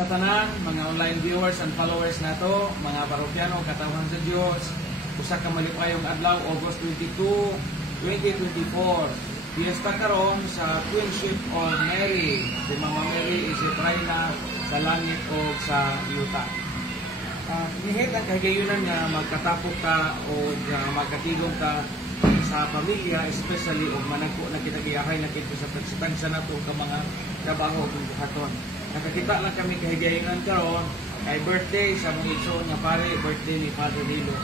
sa tanan, mga online viewers and followers nato, mga parokyano, katawhan sa Dios. Usa ka malipayong adlaw, August 22, 2024. Fiesta karon sa Queenship of Mary. Si Mama Mary is Reina sa langit o sa yuta. Nihit ang kahigayunan nga magkatapok ka o magkatigong ka sa pamilya, especially o managpo na kinagiyahay na kita sa tagsitangsa na ito ka mga trabaho kung buhaton. Nakakita lang kami kahigayunan karon kay birthday sa mga iso nga pare, birthday ni Father Nilo.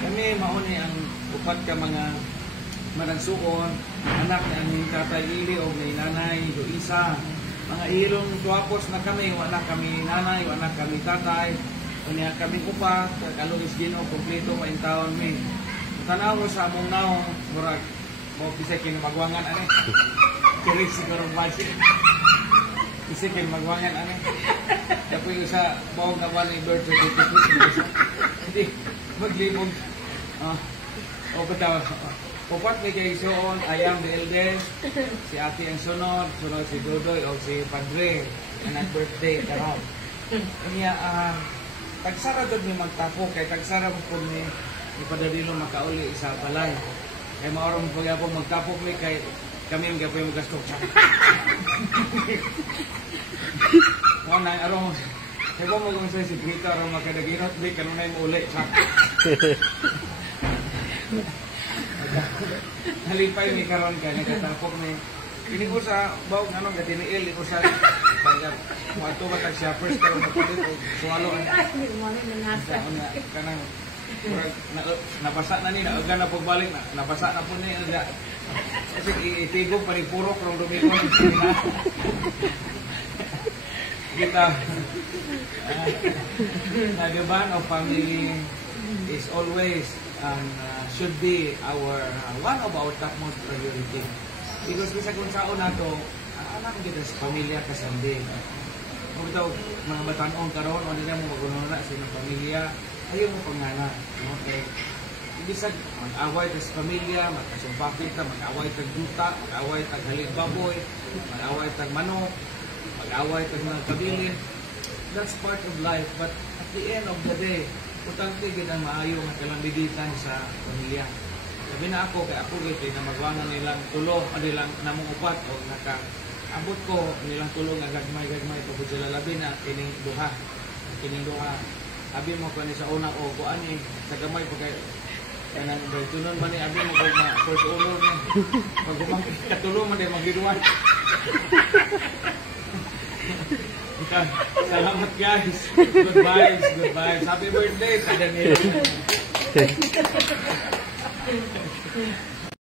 Kami mauni ang upat ka mga managsuon, anak ni aming tatay Ili o may nanay Luisa. Mga ilong tuwapos na kami, wala kami nanay, wala kami tatay. Kanya kami upat, kalugis gino, kompleto mo in taon mi. Tanaw mo sa among naong, murag, mo pisay kinamagwangan, ane. Kirig sigurong basi. Pisay kinamagwangan, ane. Dapo yung sa buong naman ng birth certificate. Hindi, maglibog. O bitaw, upat may kayo soon, ayam the eldest, si ate ang sunod si Dodoy o si Padre, na nag-birthday, karon. Kanya, tagsara doon ni magtapo, kay tagsara mo po ni Padadilo makauli sa balay. Kay maorong po po magtapo mi, kay kami yung gapo yung gastok siya. Mga nang arong, kaya po mo kung sa si Brito, arong makadaginot, di kanunay mo uli siya. Halipay mi karon ka nagtatapok ni ini ko sa bawog anong gatiniil ko sa pagkat mo ato matag siya first karon magpalit og swalo ang kanang nabasa na ni na na pagbalik na nabasa na po ni kasi itigog pa ni puro krong domingo kita the band of family is always should be our one of our topmost priority. Because bisa kung saan nato, anak kita sa pamilya kasandi. Kung ito, mga batanon karon o nila mo magununa sa inyong pamilya, ayaw mo pangana. Okay? Ibisag, mag-away ta sa pamilya, magkasumpapit ta, mag-away ta duta, mag-away ta galing baboy, mag-away ta manok, mag-away ta mga kabilin. That's part of life. But at the end of the day, importante gid ang maayo nga kalambiditan sa pamilya. Sabi na ako, kay ako gid na magwangan nilang tulo, nilang namong upat o nakaabot ko nilang tulo nga gagmay pagod sila labi na kining duha. Abi mo ko ni sa una o kuan ni sa gamay pagkay kanang tunon man ni abi mo ko na first honor ni. Pag gumangkit katulo man day magiduan. Salamat guys. Good vibes. Happy birthday sa Daniel.